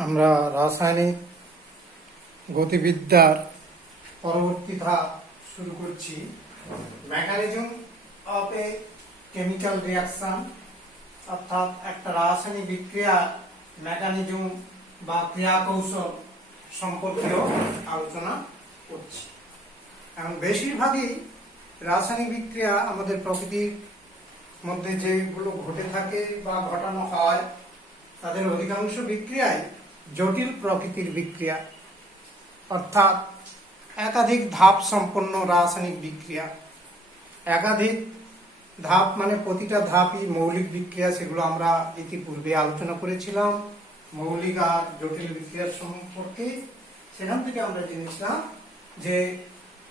আমরা রাসায়নিক গতিবিদ্যার পরবর্তী ধাপ শুরু করছি। Mechanism of a chemical reaction, অর্থাৎ একটা রাসায়নিক বিক্রিয়ার মেকানিজম বা ক্রিয়া কৌশল সম্পর্কেও আলোচনা করছি। এখন বেশিরভাগই রাসায়নিক বিক্রিয়া আমাদের প্রকৃতির মধ্যে যেগুলো ঘটে থাকে বা ঘটানো হয়, তাদের অধিকাংশ বিক্রিয়াই জটিল প্রকৃতির বিক্রিয়া, অর্থাৎ একাধিক ধাপ সম্পন্ন রাসায়নিক বিক্রিয়া। একাধিক ধাপ মানে প্রতিটা ধাপই মৌলিক বিক্রিয়া, সেগুলো আমরা ইতিপূর্বে আলোচনা করেছিলাম মৌলিক আর জটিল বিক্রিয়ার সম্পর্কে। সেখান থেকে আমরা জেনেছিলাম যে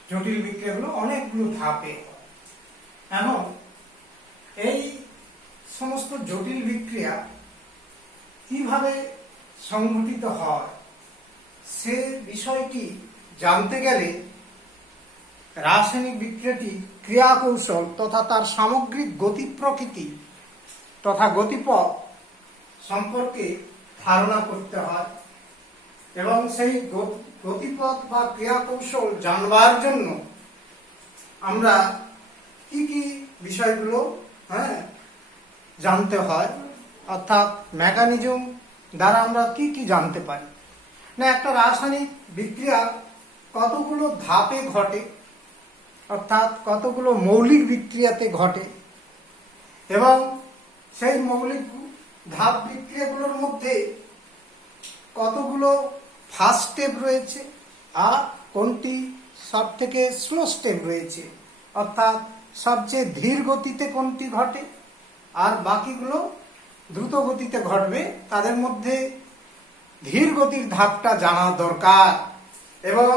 জটিল বিক্রিয়াগুলো অনেকগুলো ধাপে হয় এবং এই সমস্ত জটিল বিক্রিয়া কিভাবে সংঘটিত হয় সে বিষয়টি জানতে গেলে রাসায়নিক বিক্রিয়াটি ক্রিয়া কৌশল তথা তার সামগ্রিক গতি প্রকৃতি তথা গতিপথ সম্পর্কে ধারণা করতে হয় এবং সেই গতিপথ বা ক্রিয়া কৌশল জানবার জন্য আমরা কি কি বিষয়গুলো জানতে হয়, অর্থাৎ মেকানিজম দ্বারা আমরা কি কি জানতে পারি। না, একটা রাসায়নিক বিক্রিয়া কতগুলো ধাপে ঘটে, অর্থাৎ কতগুলো মৌলিক বিক্রিয়াতে ঘটে এবং সেই মৌলিক ধাপ বিক্রিয়াগুলোর মধ্যে কতগুলো ফাস্ট স্টেপ রয়েছে আর কোনটি সব থেকে স্লো স্টেপ রয়েছে, অর্থাৎ সবচেয়ে ধীর গতিতে কোনটি ঘটে আর বাকিগুলো দ্রুত গতিতে ঘটবে। তাদের মধ্যে ধীর গতির ধাপটা জানা দরকার এবং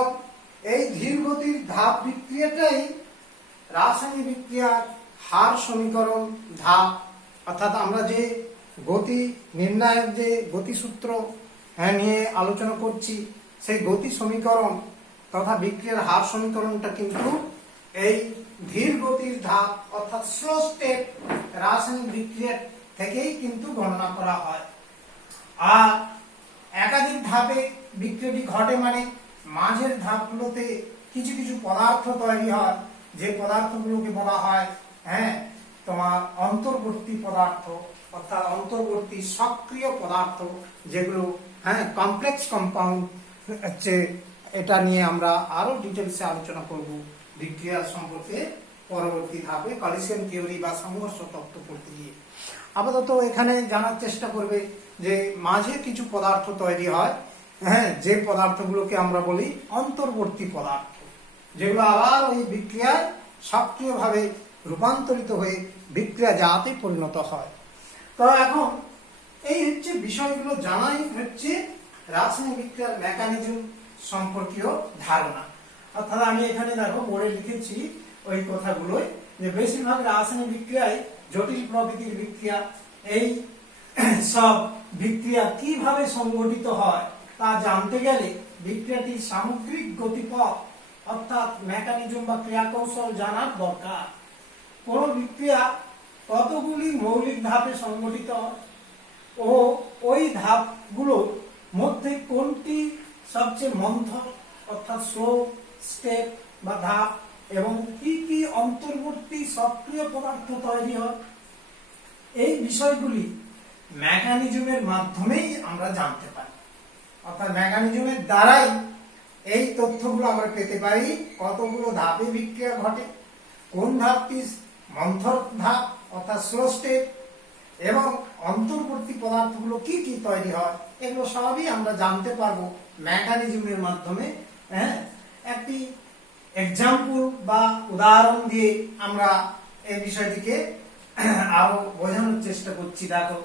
এই ধীর গতির ধাপ বিক্রিয়াটাই রাসায়নিক বিক্রিয়ার হার সমীকরণ ধাপ, অর্থাৎ আমরা যে গতি নির্ণয়ের যে গতিসূত্র নিয়ে আলোচনা করছি, সেই গতি সমীকরণ তথা বিক্রিয়ার হার সমীকরণটা কিন্তু এই ধীর গতির ধাপ অর্থাৎ স্লো স্টেপ রাসায়নিক বিক্রিয়া থেকেই কিন্তু গণনা করা হয়। আর একাধিক ধাপে বিক্রিয়াটি ঘটে মানে মাঝের ধাপগুলোতে কিছু কিছু পদার্থ তৈরি হয়, যে পদার্থগুলোকে বলা হয় তোমার অন্তর্বর্তী পদার্থ, অর্থাৎ অন্তর্বর্তী সক্রিয় পদার্থ, যেগুলো কমপ্লেক্স কম্পাউন্ড হচ্ছে। এটা নিয়ে আমরা আরো ডিটেলসে আলোচনা করব বিক্রিয়া সম্পর্কে পরবর্তী ধাপে কলিশন থিওরি বা সংঘর্ষ তত্ত্ব পড়তে গিয়ে। আপাতত এখানে জানার চেষ্টা করবে যে মাঝে কিছু পদার্থ তৈরি হয়, যে পদার্থগুলোকে আমরা বলি অন্তর্বর্তী পদার্থ, যেগুলো আবার ওই বিক্রিয়ায় সক্রিয়ভাবে রূপান্তরিত হয়ে বিক্রিয়া জাতে পরিণত হয়। তো এখন এই হচ্ছে বিষয়গুলো জানাই হচ্ছে রাসায়নিক বিক্রিয়ার মেকানিজম সম্পর্কীয় ধারণা। অর্থাৎ আমি এখানে দেখো বোর্ডে লিখেছি ওই কথাগুলোই, যে বেশিরভাগ রাসায়নিক বিক্রিয়ায় জটিল প্রকৃতির বিক্রিয়া। এই সব বিক্রিয়া কিভাবে সংঘটিত হয় তা জানতে গেলে বিক্রিয়াটির সামগ্রিক গতিপথ অর্থাৎ মেকানিজম বা ক্রিয়া কৌশল জানার দরকার। কোন বিক্রিয়া কতগুলি মৌলিক ধাপে সংঘটিত হয় ও ওই ধাপগুলোর মধ্যে কোনটি সবচেয়ে মন্থর অর্থাৎ স্লো স্টেপ বা ধাপ এবং কি কি অন্তর্বর্তী সক্রিয় পদার্থ তৈরি হয়, এই বিষয়গুলি মেকানিজমের মাধ্যমেই আমরা জানতে পারি। অর্থাৎ মেকানিজমের দ্বারাই এই তথ্যগুলো আমরা পেতে পারি, কতগুলো ধাপে বিক্রিয়া ঘটে, কোন ধাপটি মন্থর ধাপ অর্থাৎ স্লো স্টেপ এবং অন্তর্বর্তী পদার্থগুলো কি কি তৈরি হয়, এগুলো সবই আমরা জানতে পারবো মেকানিজমের মাধ্যমে। একটি এক্সাম্পল বা উদাহরণ দিয়ে আমরা এই বিষয়টিকে আরো বোঝানোর চেষ্টা করছি। দেখো,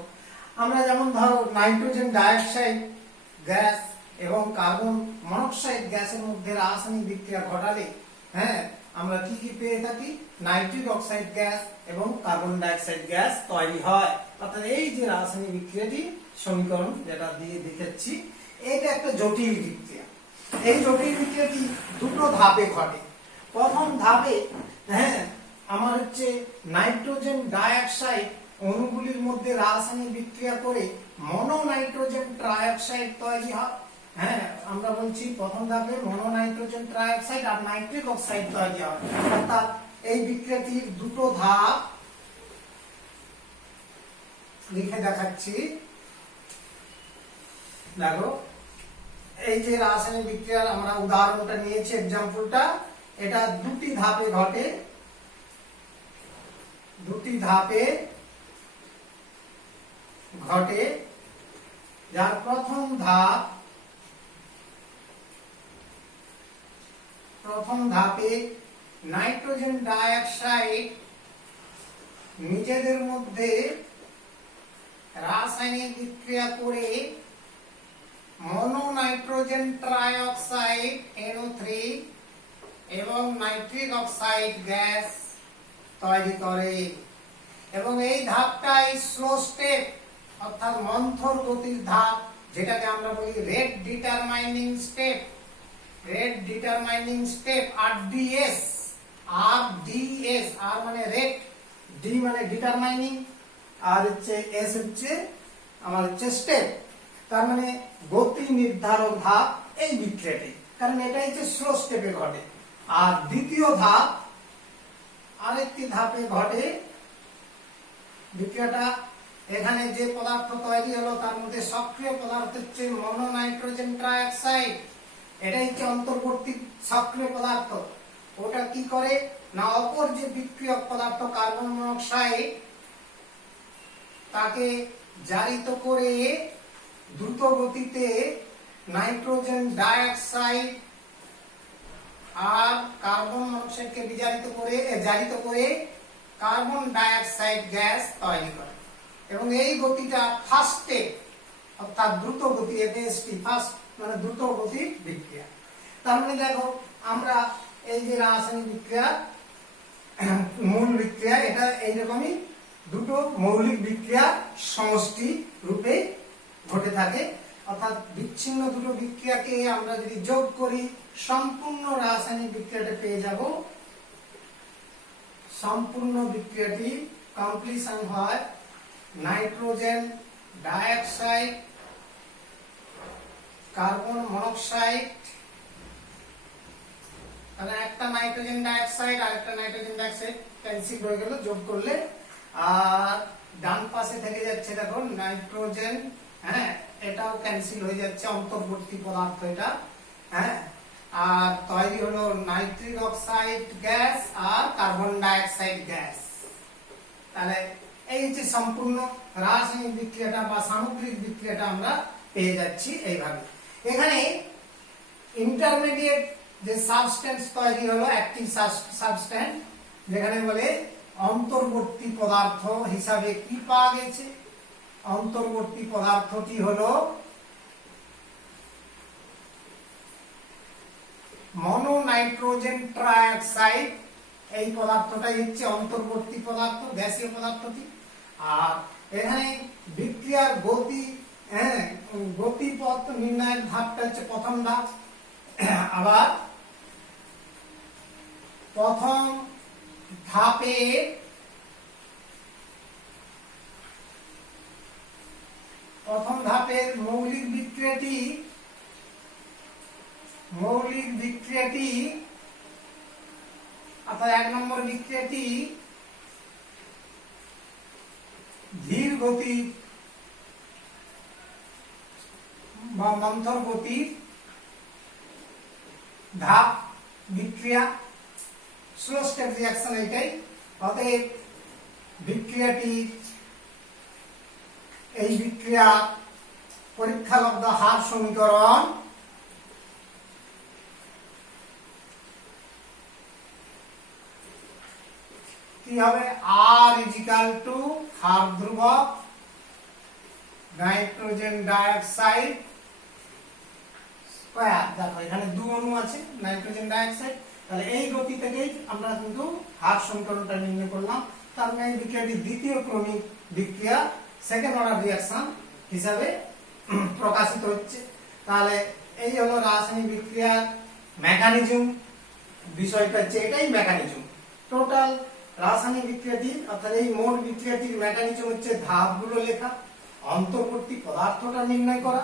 আমরা যেমন ধরো নাইট্রোজেন ডাইঅক্সাইড গ্যাস এবং কার্বন মনোক্সাইড গ্যাসের মধ্যে রাসায়নিক বিক্রিয়া ঘটালে আমরা কি কি পেয়ে থাকি, নাইট্রিক অক্সাইড গ্যাস এবং কার্বন ডাইঅক্সাইড গ্যাস তৈরি হয়। অর্থাৎ এই যে রাসায়নিক বিক্রিয়াটি সমীকরণ যেটা দিয়ে দেখাচ্ছি, এটা একটা জটিল বিক্রিয়া। এই জটিল বিক্রিয়াটি দুটো ধাপে ঘটে। প্রথম ধাপে আমার হচ্ছে নাইট্রোজেন ডাইঅক্সাইড অণুগুলির মধ্যে রাসায়নিক বিক্রিয়া করে মনোনাইট্রোজেন ট্রাইঅক্সাইড তৈরি হয়। হ্যাঁ, আমরা বলছি প্রথম ধাপে মনোনাইট্রোজেন ট্রাইঅক্সাইড আর নাইট্রিক অক্সাইড তৈরি হয়। অর্থাৎ এই বিক্রিয়াটির দুটো ধাপ লিখে দেখাচ্ছি। দেখো, এই যে রাসায়নিক বিক্রিয়ার আমরা উদাহরণটা নিয়েছি, এক্সাম্পলটা, এটা দুটি ধাপে ঘটে। দুটি ধাপে ঘটে, যার প্রথম ধাপে নাইট্রোজেন ডাইঅক্সাইড নিজেদের মধ্যে রাসায়নিক বিক্রিয়া করে মনোনাইট্রোজেন ট্রাইঅক্সাইড NO3 এবং নাইট্রিক অক্সাইড গ্যাস তৈরি করে। এবং এই ধাপটাই স্লো স্টেপ অর্থাৎ মন্থর গতির ধাপ, যেটাকে আমরা বলি রেট ডিটারমাইনিং স্টেপ। RDS, আর মানে রেট, ডি মানে ডিটারমাইনিং, আর হচ্ছে এস হচ্ছে আমার হচ্ছে স্টেপ, তার মানে গতি নির্ধারক ধাপ এই বিক্রিয়াটি, কারণ এটা হচ্ছে স্লো স্টেপে ঘটে। আর দ্বিতীয় ধাপ আরেকটি ধাপে ঘটে। বিক্রিয়াটা এখানে যে পদার্থ তৈরি হলো তার মধ্যে সক্রিয় পদার্থ হচ্ছে মনোনাইট্রোজেন ট্রাইঅক্সাইড, এটা হচ্ছে অন্তর্বর্তী সক্রিয় পদার্থ। ওটা কি করে না, অপর যে বিক্রিয়ক পদার্থ কার্বন মনোক্সাইড তাকে জারিত করে দ্রুত গতিতে নাইট্রোজেন ডাইঅক্সাইড আর কার্বন মনোক্সাইডকে জারিত করে কার্বন ডাইঅক্সাইড গ্যাস তৈরি করে। এবং এই গতিটা ফার্স্ট স্টেপ অর্থাৎ দ্রুত গতি, FAST, ফার্স্ট মানে দ্রুত গতি বিক্রিয়া। তার মানে দেখো, আমরা এই যে রাসায়নিক বিক্রিয়া মূল বিক্রিয়া, এটা এইরকমই দুটো মৌলিক বিক্রিয়া সমষ্টি রূপে ঘটে থাকে। অর্থাৎ বিচ্ছিন্ন দুটো বিক্রিয়াকে আমরা যদি যোগ করি সম্পূর্ণ রাসায়নিক বিক্রিয়াটা পেয়ে যাব। সম্পূর্ণ বিক্রিয়াটি কমপ্লিশন হয় নাইট্রোজেন ডাইঅক্সাইড, কার্বন মনোক্সাইড, তাহলে একটা নাইট্রোজেন ডাইঅক্সাইড আর একটা নাইট্রোজেন ডাইঅক্সাইড ক্যান্সেল হয়ে গেল যোগ করলে, আর ডান পাশে থেকে যাচ্ছে দেখো নাইট্রোজেন, হ্যাঁ এটাও ক্যান্সেল হয়ে যাচ্ছে, অন্তর্বর্তী পদার্থ এটা, হ্যাঁ, আর তৈরি হলো নাইট্রিক অক্সাইড গ্যাস আর কার্বন ডাইঅক্সাইড গ্যাস। তাহলে এই যে সম্পূর্ণ রাসায়নিক বিক্রিয়াটা বা সামগ্রিক বিক্রিয়াটা আমরা পেয়ে যাচ্ছি এইভাবে। এখানে ইন্টারমিডিয়েট যে সাবস্টেন্স তৈরি হলো, অ্যাক্টিভ সাবস্টেন্স, যেখানে বলে অন্তর্বর্তী পদার্থ হিসাবে কি পাওয়া গেছে, অন্তর্বর্তী পদার্থটি হলো মনোনাইট্রোজেন ট্রাইঅক্সাইড। এই পদার্থটাই হচ্ছে অন্তর্বর্তী পদার্থ, গ্যাসীয় পদার্থটি। আর এখানে বিক্রিয়ার গতি, হ্যাঁ, গতিপথ নির্ণয়ের ধাপটা হচ্ছে প্রথম ধাপ। আবার প্রথম ধাপের মৌলিক বিক্রিয়াটি অর্থাৎ 1 নম্বর বিক্রিয়াটি ধীর গতি বা মন্থর গতির ধাপ বিক্রিয়া, স্লো স্টেপ রিঅ্যাকশন এটাই। অতএব এই বিক্রিয়া পরীক্ষালব্ধ হার সমীকরণ কি হবে, R = হার ধ্রুবক নাইট্রোজেন ডাইঅক্সাইড স্কয়ার। দেখো এখানে 2 অণু আছে নাইট্রোজেন ডাইঅক্সাইড, তাহলে এই গতি থেকেই আমরা কিন্তু হার সমীকরণটা নির্ণয় করলাম। তার মানে এই বিক্রিয়াটি দ্বিতীয় ক্রমিক বিক্রিয়া, সেকেন্ড অর্ডার রিঅ্যাকশন হিসাবে প্রকাশিত হচ্ছে। তাহলে এই হলো রাসায়নিক বিক্রিয়ার মেকানিজম, বিষয়টা হচ্ছে এটাই মেকানিজম। টোটাল রাসায়নিক বিক্রিয়াটি অর্থাৎ এই মোট বিক্রিয়াটির মেকানিজম হচ্ছে ধাপগুলো লেখা, অন্তর্বর্তী পদার্থটা নির্ণয় করা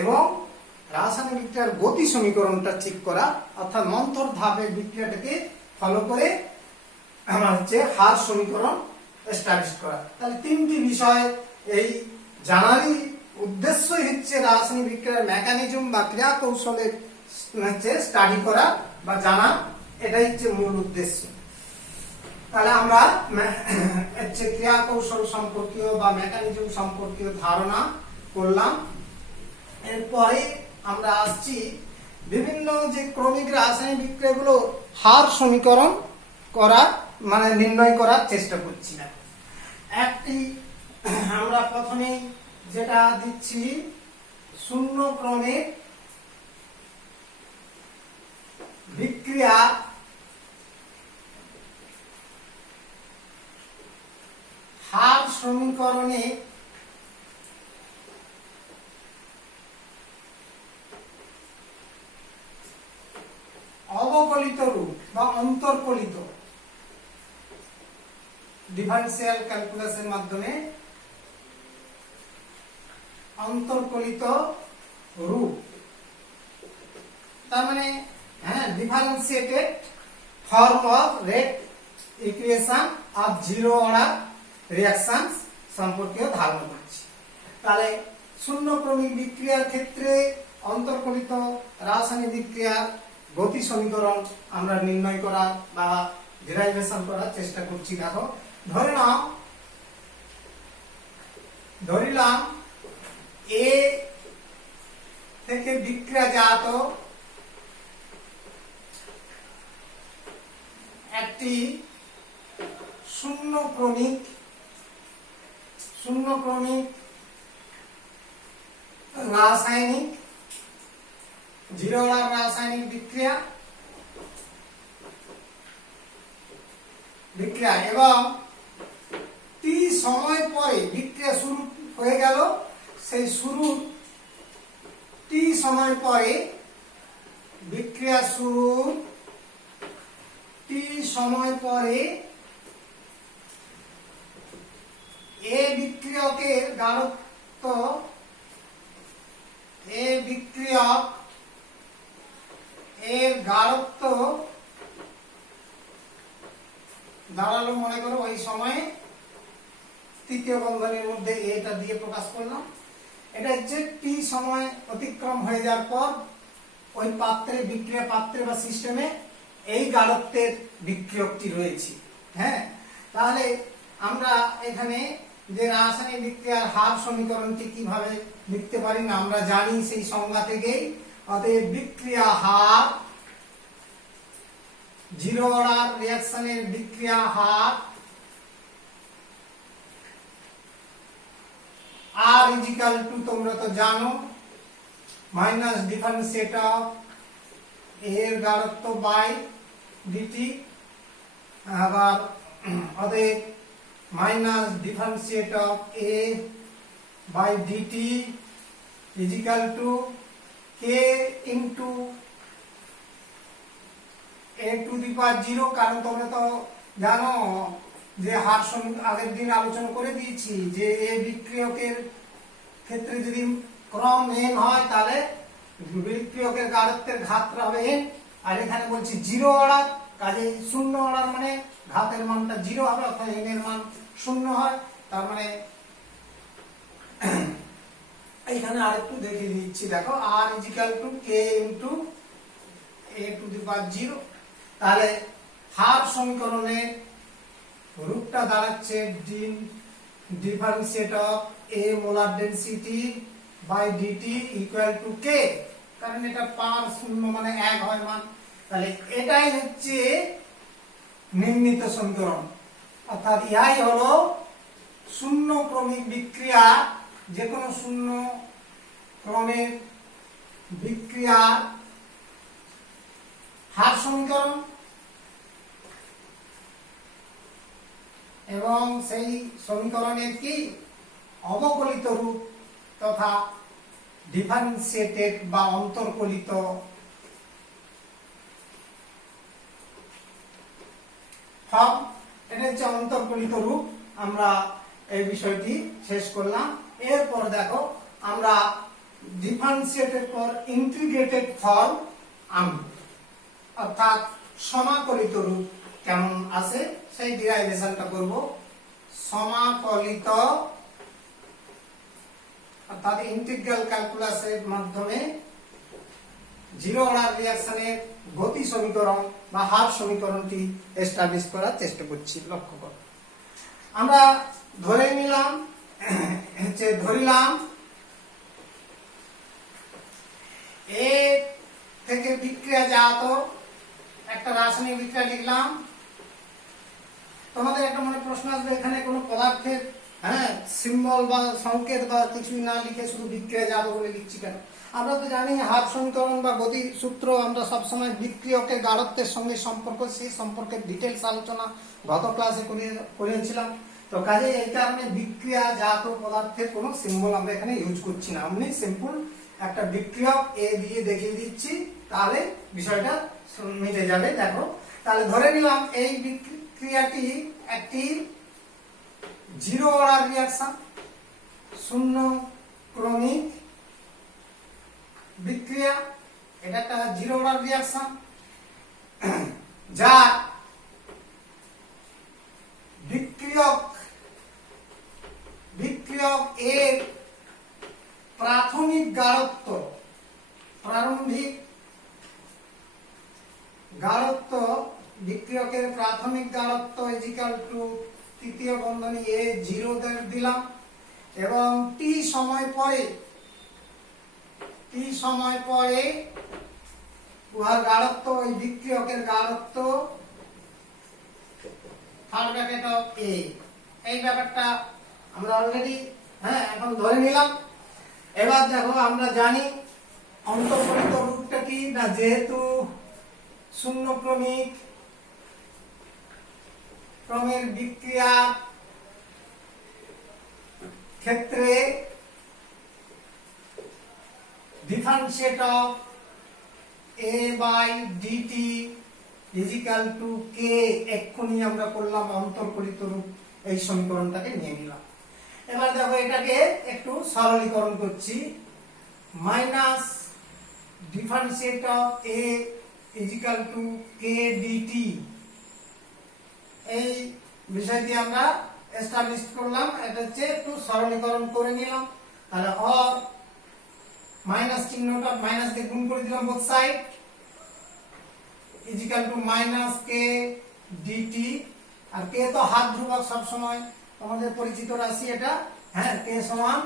এবং রাসায়নিক বিক্রিয়ার গতি সমীকরণটা ঠিক করা, অর্থাৎ মন্থর ধাপের বিক্রিয়াটাকে ফলো করে আমার হচ্ছে হার সমীকরণ এস্টাবলিশ করা। তাহলে তিনটি বিষয় এই জানারই উদ্দেশ্যই হচ্ছে রাসায়নিক বিক্রিয়ার মেকানিজম বা ক্রিয়া কৌশলের হচ্ছে স্টাডি করা বা জানা, এটাই হচ্ছে মূল উদ্দেশ্য। তাহলে আমরা হচ্ছে ক্রিয়া কৌশল সম্পর্কীয় বা মেকানিজম সম্পর্কীয় ধারণা করলাম। এরপরে আমরা আসছি বিভিন্ন যে ক্রমিক রাসায়নিক বিক্রিয়াগুলো হার সমীকরণ করা মানে নির্ণয় করার চেষ্টা করছি না। একটি আমরা প্রথমেই যেটা দিচ্ছি শূন্য ক্রমে বিক্রিয়া হার সমীকরণে অবকলিত রূপ বা অন্তর্কলিত ডিফারেন্সিয়াল ক্যালকুলাসের মাধ্যমে অন্তর্কলিত রূপ, তার মানে differentiated form of rate equation of zero order reactions সম্পর্কে ধারণা করছি। তাহলে শূন্য ক্রমিক বিক্রিয়ার ক্ষেত্রে অন্তর্কলিত রাসায়নিক বিক্রিয়ার গতি সমীকরণ আমরা নির্ণয় করা বা ডেরাইভেশন করার চেষ্টা করছি। দেখো ধরিলাম এ থেকে বিক্রিয়াজাত একটি শূন্য ক্রমিক রাসায়নিক জিরো অর্ডার রাসায়নিক বিক্রিয়া এবং টি সময় পরে বিক্রিয়া শুরু হয়ে গেল, সেই শুরু টি সময় পরে বিক্রিয়া শুরু টি সময় পরে এ বিক্রিয়কের গাঢ়ত্ব দাঁড়ালো মনে করো ওই সময়ে তৃতীয় বন্ধনীর মধ্যে এটা দিয়ে প্রকাশ করলাম। এটা হচ্ছে টি সময় অতিক্রম হয়ে যাওয়ার পর ওই পাত্রে বিক্রিয়া পাত্রে বা সিস্টেমে এই গাঢ়ত্বের বিক্রিয়কটি রয়েছে। হ্যাঁ, তাহলে আমরা এখানে যে রাসায়নিক বিক্রিয়ার হার সমীকরণটি কিভাবে লিখতে পারি না আমরা জানি সেই সংজ্ঞা থেকেই। অতএব বিক্রিয়া হার জিরো অর্ডার রিঅ্যাকশনের বিক্রিয়া হার আর ইজিক্যাল টু তোমরা তো জানো মাইনাস ডিফারেন্সিয়েট অফ এর গাঢ়ত্ব বাই ডিটি, আবার অতএব minus differentiate of A by dt is equal to K into A to the power 0। কারণ তোমরা তো জানো যে হার আগের দিন আলোচনা করে দিয়েছি যে এ বিক্রিয়কের ক্ষেত্রে যদি ক্রম n হয় তাহলে বিক্রিয়কের গাঢ়ত্বের ঘাতটা হবে n, আর এখানে বলছি জিরো অর্ডার, কাজে শূন্য অর্ডার মানে ঘাতের মানটা 0 হবে, অর্থাৎ n এর মান 0 হয়। তার মানে এইখানে আরেকটু দেখিয়ে দিচ্ছি, দেখো r is equal to K into A to the power 0। তাহলে হার সমীকরণের রূপটা দাঁড়াচ্ছে differentiate of A molar density by dt equal to K, কারণ এটা পাওয়ার 0 মানে 1 হয় মান। তাহলে এটাই হচ্ছে নির্ণীত সমীকরণ, অর্থাৎ ইহাই হলো শূন্য ক্রমিক বিক্রিয়া, যে কোনো শূন্য ক্রমের বিক্রিয়া হার সমীকরণ এবং সেই সমীকরণের কি অবকলিত রূপ তথা ডিফারেন্সিয়েটেড বা অন্তর্কলিত ফর্ম। এটা এটা হচ্ছে অন্তর্কলিত রূপ। আমরা এই বিষয়টি শেষ করলাম। এরপর দেখো আমরা ডিফারেন্সিয়েটেড ফর ইন্টিগ্রেটেড ফর্ম আনব, অর্থাৎ সমাকলিত রূপ কেমন আছে সেই ডিরাইভেশনটা করব। সমাকলিত অর্থাৎ ইন্টিগ্রাল ক্যালকুলাসের মাধ্যমে জিরো অর্ডার রিঅ্যাকশনের গতি সমীকরণ বা হার সমীকরণটি এস্টাবলিশ করার চেষ্টা করছি। লক্ষ্য করো, আমরা ধরে নিলাম ধরিলাম এ থেকে বিক্রিয়াজাত একটা রাসায়নিক বিক্রিয়া লিখলাম। তোমাদের একটা মনে প্রশ্ন আসবে, এখানে কোনো পদার্থের সিম্বল বা সংকেত বা কিছুই না লিখে শুধু বিক্রিয়াজাত বলে লিখছি কেন? আমরা তো জানি হার সমীকরণ বা গতি সূত্র আমরা সবসময় বিক্রিয়কের গাঢ়ত্বের সঙ্গে সম্পর্ক, সেই সম্পর্কের ডিটেলস আলোচনা গত ক্লাসে করেছিলাম। তো কাজে এই কারণে বিক্রিয়াজাত পদার্থের কোনো সিম্বল আমরা এখানে ইউজ করছি না। আমি সিম্পল একটা বিক্রিয়ক এ দিয়ে দেখিয়ে দিচ্ছি, তাহলে বিষয়টা মিটে যাবে। দেখো, তাহলে ধরে নিলাম এই বিক্রিয়াটি একটি জিরো অর্ডার রিঅ্যাকশন, শূন্য ক্রমিক বিক্রিয়া। এটা একটা জিরো অর্ডার রিঅ্যাকশন যা বিক্রিয়ক এর প্রাথমিক গাঢ়ত্ব, প্রারম্ভিক গাঢ়ত্ব, বিক্রিয়কের প্রাথমিক গাঢ়ত্ব ইজিক্যাল টু তৃতীয় বন্ধনী এ 0 দিলাম, এবং টি সময় পরে উহার গাঢ়ত্ব, ওই বিক্রিয়কের গাঢ়ত্ব থার্ড ব্র্যাকেট অফ এ। এই ব্যাপারটা আমরা অলরেডি এখন ধরে নিলাম। এবার দেখো, আমরা জানি অন্তর্কলিত রূপটা কি না, যেহেতু শূন্য ক্রমের বিক্রিয়া ক্ষেত্রে differentiate of a by dt is equal to K, এক্ষুনি আমরা করলাম অন্তর্কলিত রূপ, এই সমীকরণটাকে নিয়ে নিলাম। এবার দেখো, এটাকে একটু সরলীকরণ করছি। Minus differentiate of a equal to k dt, এই বিষয়টি আমরা এস্টাবলিশ করলাম। এটা হচ্ছে একটু সরলীকরণ করে নিলাম। তাহলে অর মাইনাস চিহ্নটা মাইনাস দিয়ে গুণ করে দিলাম both side, is equal to minus K dt. আর কে তো হাত ধ্রুবক, সব সময় আমাদের পরিচিত রাশি এটা, কে সমান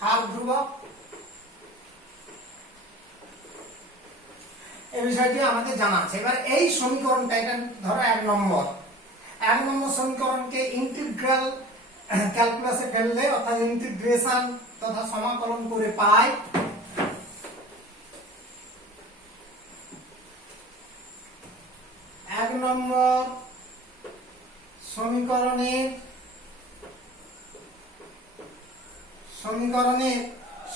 হার ধ্রুবক। এই বিষয়টি আমাদের জানা আছে। এবার এই সমীকরণটা, এটা ধরো 1 নম্বর সমীকরণকে ইন্টিগ্রাল ক্যালকুলাসে ফেললে, অর্থাৎ ইন্টিগ্রেশন তথা সমাকলন করে পাই 1 নম্বর সমীকরণের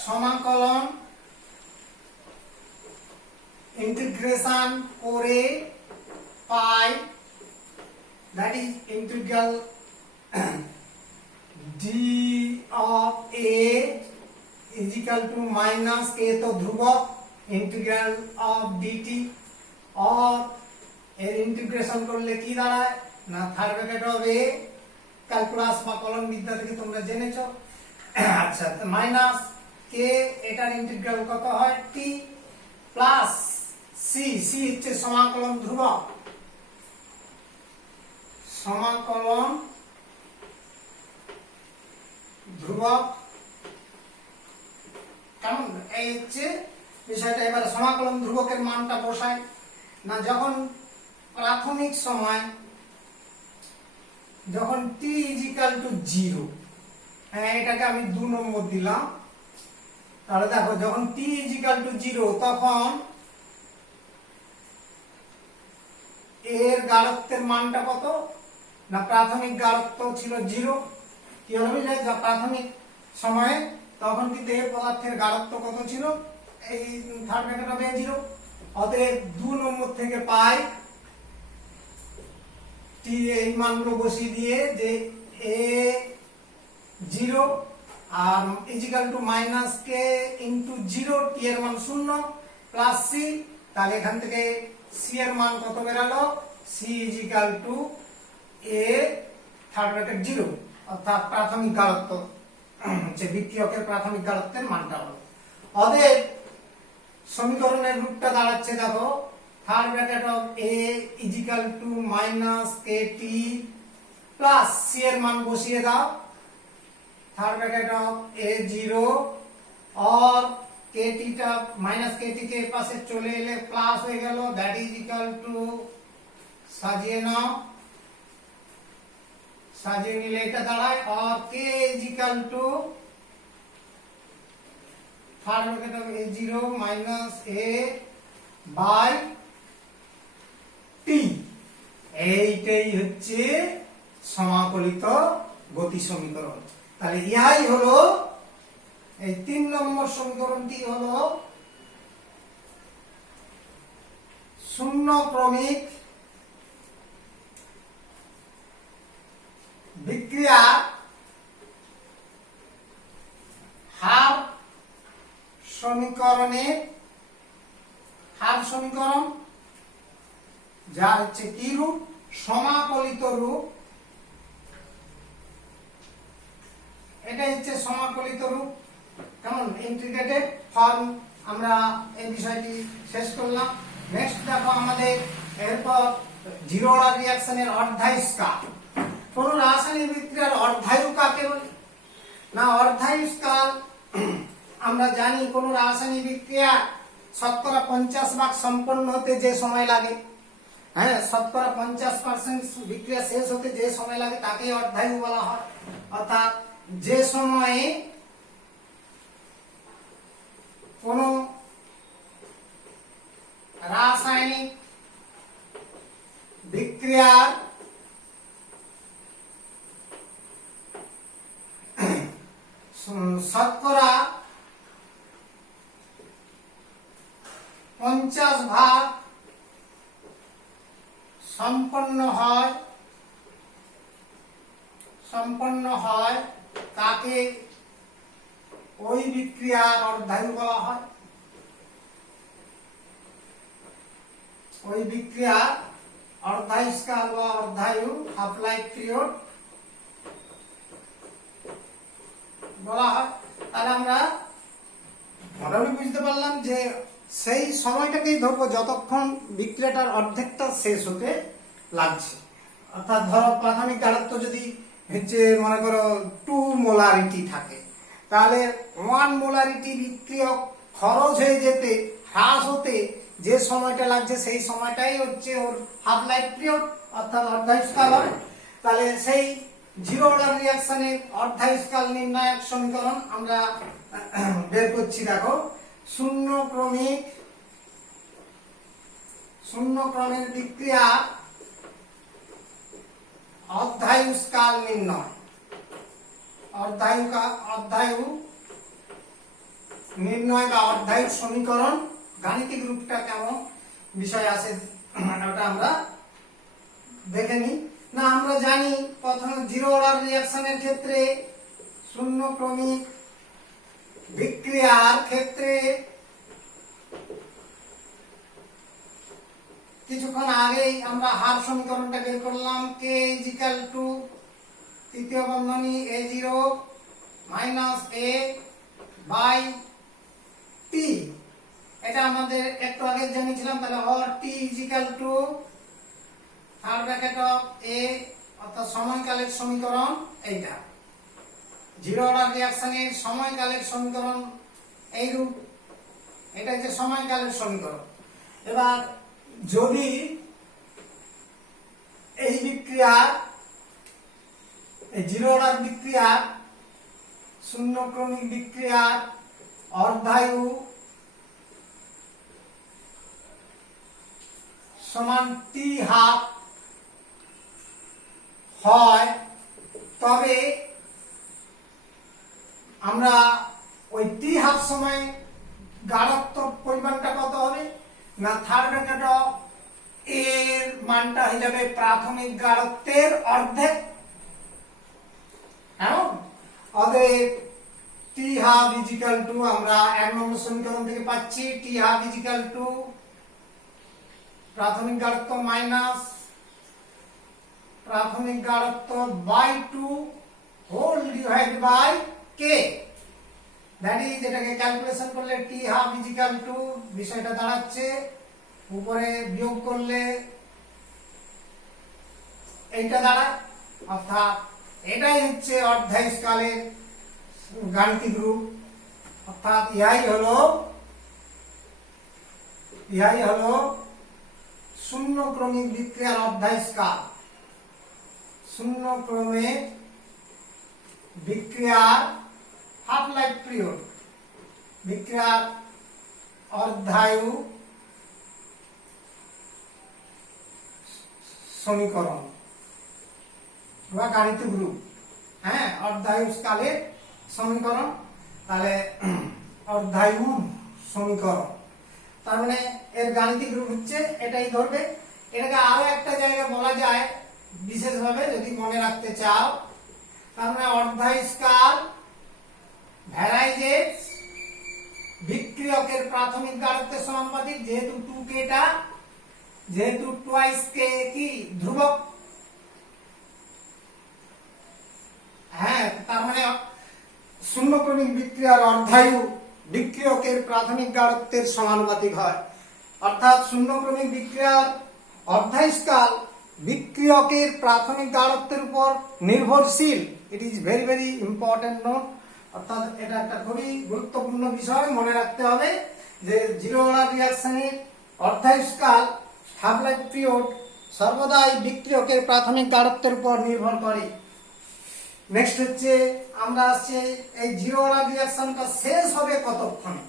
সমাকলন ইন্টিগ্রেশন করে পাই, that is integral d of a is equal to minus a तो ध्रुवक इंटीग्रल of dt, और এর ইন্টিগ্রেশন করলে কি দাঁড়ায় না third bracket of a, calculus বা কলন বিদ্যা থেকে তোমরা জেনেছো। আচ্ছা, মাইনাস কে, এটার ইন্টিগ্রাল কত হয় t, প্লাস সি হচ্ছে সমাকলন ধ্রুবক, কেমন? এই হচ্ছে বিষয়টা। এবারে সমাকলন ধ্রুবকের মানটা বসাই না, যখন প্রাথমিক সময়, যখন t ইজিক্যাল টু 0, এটাকে আমি 2 নম্বর দিলাম। তাহলে দেখো, যখন t ইজিক্যাল টু 0, তখন এর গাঢ়ত্বের মানটা কত না, প্রাথমিক গাঢ়ত্ব ছিল 0। কি হবে যে প্রাথমিক সময়ে তখন কিন্তু এই পদার্থের গাঢ়ত্ব কত ছিল, এই থার্ড ব্র্যাকেট হবে 0। অতএব 2 নম্বর থেকে পাই t টি এই মানগুলো বসিয়ে দিয়ে যে এ 0 আর is equal to minus K into 0, টি এর মান 0 প্লাস সি, তাহলে এখান থেকে সি এর মান কত বেরালো, সি ইজিক্যাল টু এ থার্ড ব্র্যাকেট 0, অর্থাৎ প্রাথমিক গাঢ়ত্ব যে বিক্রিয়কের প্রাথমিক গাঢ়ত্বের মানটা হলো। অতএব সমীকরণের রূপটা দাঁড়াচ্ছে, দেখো third bracket of a equal to minus k t plus c এর মান বসিয়ে দাও, থার্ড ব্র্যাকেট অফ এ 0 और কে টিটা মাইনাস কে টি কে পাশে চলে এলে প্লাস হয়ে গেল, দ্যাট ইজ ইকুয়াল টু সাজিয়ে নাও, সাজিয়ে নিলে এটা দাঁড়ায় और K is equal to third bracket of A 0 minus A by T. এইটাই হচ্ছে সমাকলিত গতি সমীকরণ। তাহলে ইহাই হলো এই 3 নম্বর সমীকরণটি হলো শূন্য ক্রমিক বিক্রিয়া হার সমীকরণ যা হচ্ছে কি রূপ, সমাকলিত রূপ। এটা হচ্ছে সমাকলিত রূপ, কেমন ইন্টিগ্রেটেড ফর্ম। আমরা এই বিষয়টি শেষ করলাম। নেক্সট দেখো আমাদের এরপর জিরো অর্ডার রিঅ্যাকশনের অর্ধায়ুষ্কাল। কোন রাসায়নিক বিক্রিয়ার অর্ধায়ু কাকে বলে? না, অর্ধায়ুষ্কাল আমরা জানি কোন রাসায়নিক বিক্রিয়া শতকরা 50 ভাগ সম্পন্ন হতে যে সময় লাগে, হ্যাঁ, শতকরা 50% বিক্রিয়া শেষ হতে যে সময় লাগে তাকে অর্ধায়ু বলা হয়। অর্থাৎ যে সময়ে কোন রাসায়নিক বিক্রিয়ার শতকরা 50 ভাগ সম্পন্ন হয় তাকে ওই বিক্রিয়ার অর্ধায়ু বলা হয়। ওই বিক্রিয়ার অর্ধায়ুষ্কাল বা অর্ধায়ু, হাফ লাইফ পিরিয়ড বলা হয়। তাহলে আমরা মোটামুটি বুঝতে পারলাম যে সেই সময়টাকেই ধরবো যতক্ষণ বিক্রিয়াটার অর্ধেকটা শেষ হতে লাগছে। অর্থাৎ ধরো প্রাথমিক গাঢ়ত্ব যদি হচ্ছে মনে করো 2 মোলারিটি থাকে, তাহলে 1 মোলারিটি বিক্রিয়ক খরচ হয়ে যেতে, হ্রাস হতে যে সময়টা লাগছে সেই সময়টাই হচ্ছে ওর হাফ লাইফ পিরিয়ড, অর্থাৎ অর্ধায়ুষ্কাল হয়। তাহলে সেই জিরো অর্ডার রিঅ্যাকশনের অর্ধায়ুষ্কাল নির্ণায়ক সমীকরণ আমরা বের করছি। দেখো শূন্য ক্রমের বিক্রিয়া অর্ধায়ুষ্কাল নির্ণয়, অর্ধায়ু নির্ণয় বা অর্ধায়ু সমীকরণ গাণিতিক রূপটা কেমন বিষয় আছে ওটা আমরা দেখে নিই। না, আমরা জানি প্রথমে জিরো অর্ডার রিঅ্যাকশনের ক্ষেত্রে, শূন্য ক্রমিক বিক্রিয়ার ক্ষেত্রে কিছুক্ষণ আগেই আমরা হার সমীকরণটা বের করলাম, কে ইজিক্যাল টু তৃতীয় বন্ধনী A0 মাইনাস এ বাই টি। এটা আমাদের একটু আগে জেনেছিলাম। তাহলে or T is equal to third bracket of A, অর্থাৎ সময়কালের সমীকরণ এইটা। জিরো অর্ডার রিঅ্যাকশনের সময়কালের সমীকরণ এই রূপ, এটা হচ্ছে সময়কালের সমীকরণ। এবার যদি এই বিক্রিয়া, এই জিরো অর্ডার বিক্রিয়া, শূন্য ক্রমিক বিক্রিয়ার অর্ধায়ু সমান টি হাফ হয়, তবে আমরা ওই টি হাফ সময় গাঢ়ত্ব পরিমাণটা কত হবে? না, থার্ড ব্র্যাকেট অফ এর মানটা হয়ে যাবে প্রাথমিক গাঢ়ত্বের অর্ধেক। অতএব টি হাফ ইজিক্যাল টু, আমরা 1 নম্বর সমীকরণ থেকে পাচ্ছি টি হাফ ইজিক্যাল টু প্রাথমিক গাঢ়ত্ব মাইনাস প্রাথমিক গাঢ়ত্ব by 2 whole divide by K. That is, এটাকে ক্যালকুলেশন করলে টি হাফ ইজিক্যাল টু বিষয়টা দাঁড়াচ্ছে উপরে বিয়োগ করলে এইটা দাঁড়ায়, অর্থাৎ এটাই হচ্ছে অর্ধায়ুষ্কালের গাণিতিক রূপ। অর্থাৎ ইহাই হলো শূন্য ক্রমিক বিক্রিয়ার অর্ধায়ুষ্কাল। শূন্য ক্রমিক বিক্রিয়ার হাফ লাইফ পিরিয়ড, বিক্রিয়ার অর্ধায়ু সমীকরণ বা গাণিতিক রূপ। হ্যাঁ, অর্ধায়ুষ্কালের সমীকরণ, তাহলে অর্ধায়ু সমীকরণ, তার মানে এর গাণিতিক রূপ হচ্ছে এটাই ধরবে। এটাকে আরো একটা জায়গায় বলা যায় বিশেষভাবে, যদি মনে রাখতে চাও, তার মানে অর্ধায়ুষ্কাল ভ্যারাইজেস বিক্রিয়কের প্রাথমিক গাঢ়ত্বের সমানুপাতিক, যেহেতু 2k টা, যেহেতু টুয়াইস কে কি ধ্রুবক। হ্যাঁ, তার মানে শূন্য ক্রমিক বিক্রিয়ার অর্ধায়ু বিক্রিয়কের প্রাথমিক গাঢ়ত্বের সমানুপাতিক হয়। অর্থাৎ শূন্য ক্রমিক বিক্রিয়ার অর্ধায়ুষ্কাল বিক্রিয়কের প্রাথমিক গাঢ়ত্বের উপর নির্ভরশীল। ইট is very very important note. অর্থাৎ এটা একটা খুবই গুরুত্বপূর্ণ বিষয়, মনে রাখতে হবে যে জিরো অর্ডার রিঅ্যাকশনের অর্ধায়ুষ্কাল হাফ লাইফ পিরিয়ড সর্বদাই বিক্রিয়কের প্রাথমিক গাঢ়ত্বের উপর নির্ভর করে। নেক্সট হচ্ছে আমরা আসছে এই জিরো অর্ডার রিঅ্যাকশনটা শেষ হবে কতক্ষণে।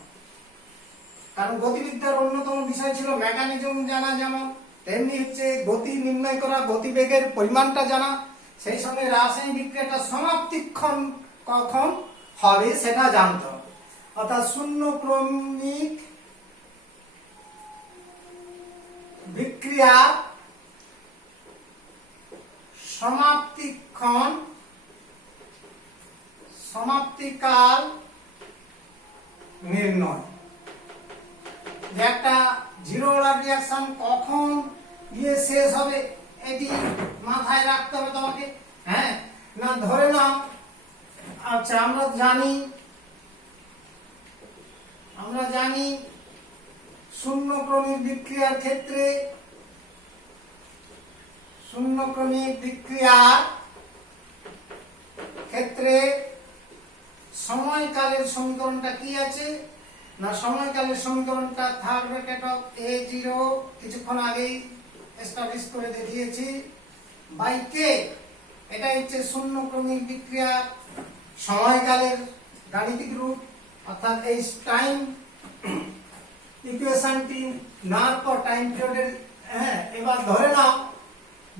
কারণ গতিবিদ্যার অন্যতম বিষয় ছিল মেকানিজম জানা, যেমন তেমনি হচ্ছে গতি নির্ণয় করা, গতিবেগের পরিমাণটা জানা, সেই সঙ্গে রাসায়নিক বিক্রিয়াটা সমাপ্তিক্ষণ কখন হবে সেটা জানতে হবে। অর্থাৎ শূন্য ক্রমিক বিক্রিয়া সমাপ্তিক্ষণ, সমাপ্তিকাল নির্ণয়, যে একটা জিরো অর্ডার রিঅ্যাকশন কখন গিয়ে শেষ হবে এটি মাথায় রাখতে হবে তোমাকে। হ্যাঁ, না ধরে নাও, আচ্ছা আমরা জানি শূন্য ক্রমিক বিক্রিয়ার ক্ষেত্রে, শূন্য ক্রমিক বিক্রিয়ার ক্ষেত্রে সময়কালের সমীকরণটা কি আছে না, সময়কালের সমীকরণটা থার্ড ব্র্যাকেট অফ A0 কিছুক্ষণ আগেই এস্টাবলিশ করে দেখিয়েছি বাই কে। এটা হচ্ছে শূন্য ক্রমিক বিক্রিয়ার সময়কালের গাণিতিক রূপ। অর্থাৎ এই টাইম ইকুয়েশনটি নেওয়ার পর টাইম পিরিয়ডের, হ্যাঁ এবার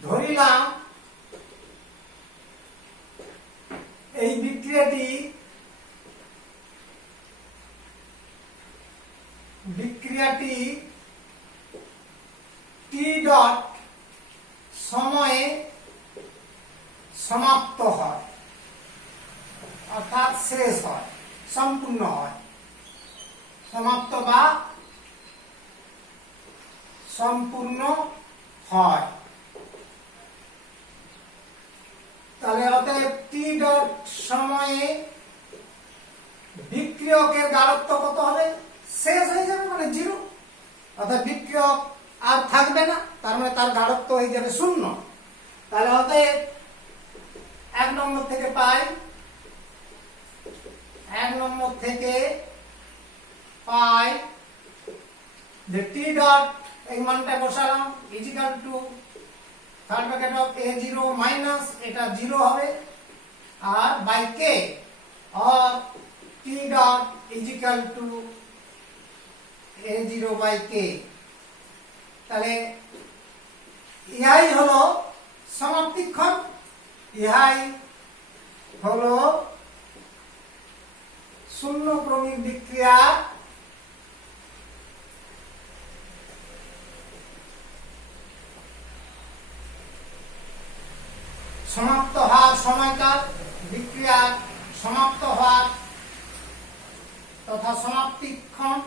ধরিলাম এই বিক্রিয়াটি টি ডট সময়ে সমাপ্ত হয়, অর্থাৎ শেষ হয়, সম্পূর্ণ হয়, সমাপ্ত বা সম্পূর্ণ হয়। তাহলে অতএব টি ডট সময়ে বিক্রিয়কের গাঢ়ত্ব কত হবে? শেষ হয়ে যাবে, মানে জিরো। অর্থাৎ বিক্রিয়ক আর থাকবে না, তার মানে তার গাঢ়ত্ব হয়ে যাবে শূন্য। তাহলে অতএব 1 নম্বর থেকে পাই, 1 নম্বর থেকে পাই যে টি ডট, এই মানটা বসালাম, is equal to third bracket of A0 minus এটা 0 হবে, আর বাই কে, আর T dot is equal to A0 by K. তাহলে ইহাই হলো সমাপ্তিক্ষণ, ইহাই হলো শূন্য ক্রমিক বিক্রিয়া তথা সমাপ্তিক্ষণ,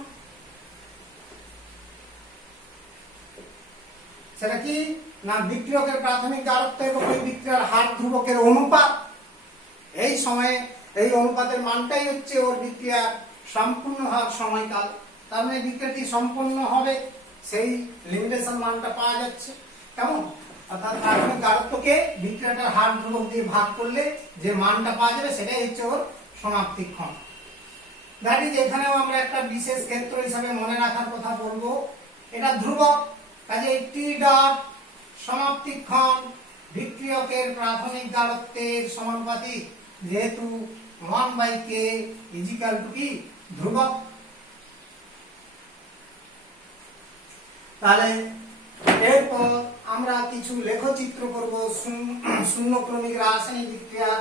সেটা কি না বিক্রিয়কের প্রাথমিক গাঢ়ত্ব এবং ওই বিক্রিয়ার হার ধ্রুবকের অনুপাত। এই সময়ে এই অনুপাতের মানটাই হচ্ছে ওর বিক্রিয়া সম্পূর্ণ হওয়ার সময়কাল। তার মানে বিক্রিয়াটি সম্পূর্ণ হবে সেই লিমিটেশন মানটা পাওয়া যাচ্ছে। কেমন? অর্থাৎ প্রাথমিক গাঢ়ত্বকে বিক্রিয়াটার হার ধ্রুবক দিয়ে ভাগ করলে যে মানটা পাওয়া যাবে সেটাই হচ্ছে ওর সমাপ্তিক্ষণ। দ্যাট ইজ এখানেও আমরা একটা বিশেষ ক্ষেত্র হিসাবে মনে রাখার কথা বলবো, এটা ধ্রুবক, কাজে টি ডট সমাপ্তিক্ষণ বিক্রিয়কের প্রাথমিক গাঢ়ত্বের সমানুপাতিক, যেহেতু 1/k ইজিক্যাল টু কি ধ্রুবক। তাহলে এরপর আমরা কিছু লেখচিত্র করব, শূন্যক্রমিক রাসায়নিক বিক্রিয়ার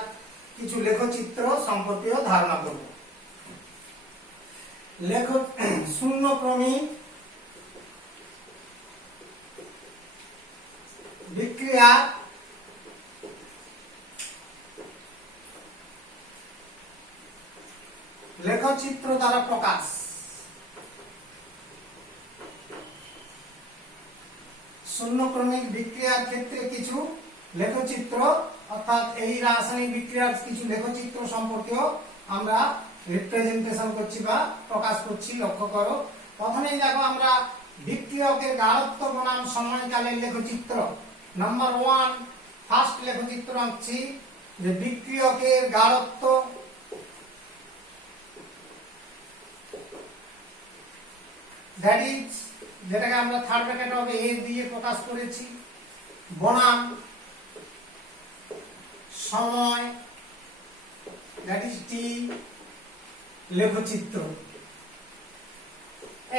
কিছু লেখচিত্র সম্পর্কেও ধারণা করব। শূন্যক্রমিক বিক্রিয়া লেখচিত্র দ্বারা প্রকাশ। শূন্যক্রমিক বিক্রিয়ার ক্ষেত্রে কিছু লেখচিত্র, অর্থাৎ এই রাসায়নিক বিক্রিয়ার কিছু লেখচিত্র সম্পর্কেও আমরা রিপ্রেজেন্টেশন করছি বা প্রকাশ করছি। লক্ষ্য করো, প্রথমেই দেখো আমরা বিক্রিয়কের গাঢ়ত্ব বনাম সময়কালের লেখচিত্র। নাম্বার 1 ফার্স্ট লেখচিত্র আঁকছি যে বিক্রিয়কের গাঢ়ত্ব দ্যাট ইজ যেটাকে আমরা থার্ড ব্র্যাকেট অফ এ দিয়ে প্রকাশ করেছি, বনাম সময় দ্যাট ইজ টি লেখচিত্র।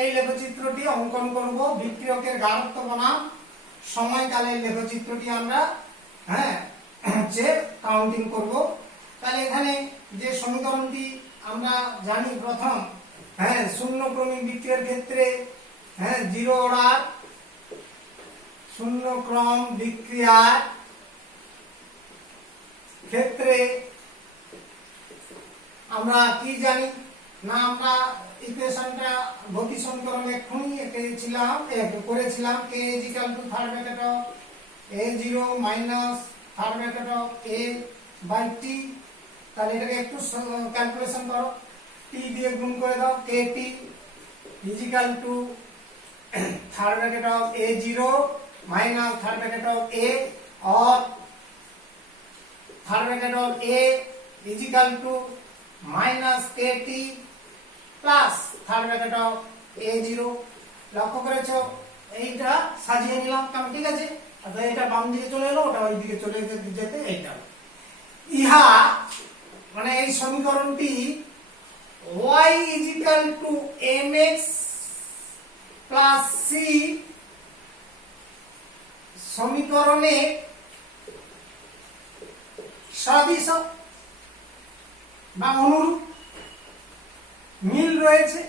এই লেখচিত্রটি অঙ্কন করব, বিক্রিয়কের গাঢ়ত্ব বনাম সময়কালের লেখচিত্রটি আমরা যে কাউন্টিং করব। তাহলে এখানে যে সমীকরণটি আমরা জানি প্রথম, শূন্যক্রমিক বিক্রিয়ার ক্ষেত্রে জিরো অর্ডার শূন্যক্রম বিক্রিয়ার ক্ষেত্রে আমরা কি জানি না, আমরা ইকুয়েশনটা গতি সমীকরণে এক্ষুনি করেছিলাম, k is equal to third bracket of a0 minus third bracket of a by t। তাহলে এটাকে একটু ক্যালকুলেশন করো, t দিয়ে গুণ করে দাও, kt is equal to third bracket of a0 minus third bracket of a, or third bracket of a is equal to minus kt plus third bracket of a0। লক্ষ্য করেছো, এইটা সাজিয়ে নিলাম, কেমন? ঠিক আছে, অর্থাৎ এটা বাম দিকে চলে এলো, ওটা ওই দিকে চলে যেতে এইটা ইহা মানে এই সমীকরণটি y is equal to mx plus c সমীকরণে সদৃশ বা অনুরূপ মিল রয়েছে,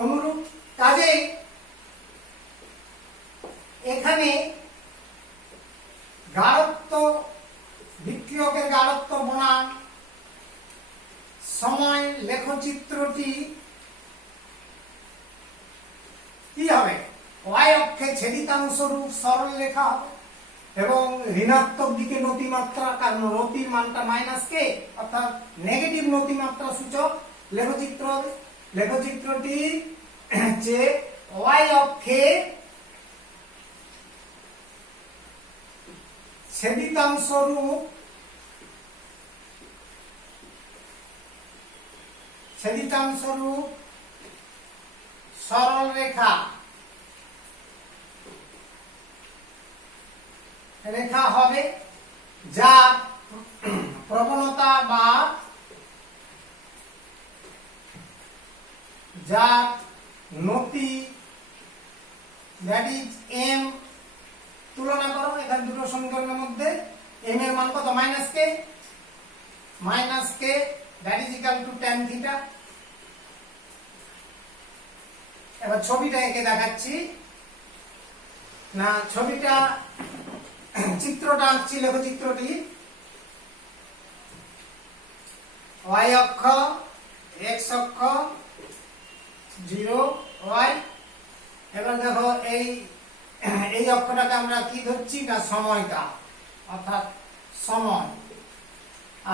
অনুরূপ। কাজে এখানে গাঢ়ত্ব, বিক্রিয়কের গাঢ়ত্ব বনাম সময় লেখচিত্রটি কি হবে? y অক্ষে ছেদিতাংশ রূপ সরল রেখা হবে এবং ঋণাত্মক দিকে নতিমাত্রা, কারণ নতির মানটা মাইনাস কে, অর্থাৎ নেগেটিভ নতিমাত্রা সূচক লেখচিত্র হবে। লেখচিত্রটি যে y অক্ষে ছেদিতাংশ রূপ সরল রেখা হবে, যা প্রবণতা বা যা নতি দ্যাট ইজ এম তুলনা করো। এখানে দুটো সমীকরণের মধ্যে এম এর মান কত? Minus K that is equal two tan theta. এবার ছবিটা এঁকে দেখাচ্ছি না, ছবিটা চিত্রটা আঁকছি, লেখচিত্রটি ওয়াই অক্ষ, এক্স অক্ষ 0 ওয়াই। এবার দেখো এই এই অক্ষটাকে আমরা কি ধরছি না সময়টা, অর্থাৎ সময়।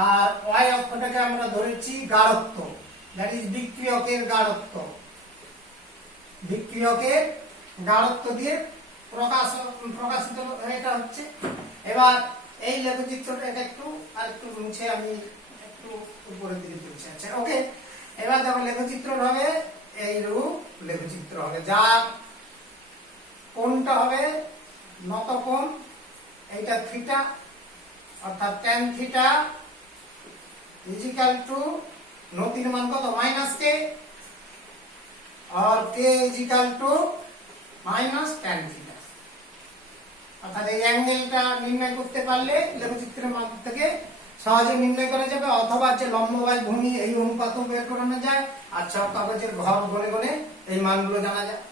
আর ওয়াই অক্ষটাকে আমরা ধরেছি গাঢ়ত্ব, দ্যাট ইজ বিক্রিয়কের গাঢ়ত্ব। বিক্রিয়কের গাঢ়ত্ব দিয়ে প্রকাশিত এটা হচ্ছে। এবার এই লেখচিত্রটা একটু আরেকটু মুছে আমি একটু উপরের দিকে তুলছি। আচ্ছা ওকে, এবার দেখো লেখচিত্র হবে এইরূপ লেখচিত্র হবে, যার কোণটা হবে নত কোণ, এইটা থিটা, অর্থাৎ tan থিটা ইজিক্যাল টু নতির মান কত মাইনাস কে, আর K is equal to minus tan theta. অর্থাৎ এই অ্যাঙ্গেলটা নির্ণয় করতে পারলে লেখচিত্রের মাধ্যম থেকে সহজে নির্ণয় করা যাবে, অথবা যে লম্ব বাই ভূমি এই অনুপাতও বের করানো যায়, আচ্ছা কাগজের ঘর গনে গনে এই মানগুলো জানা যায়।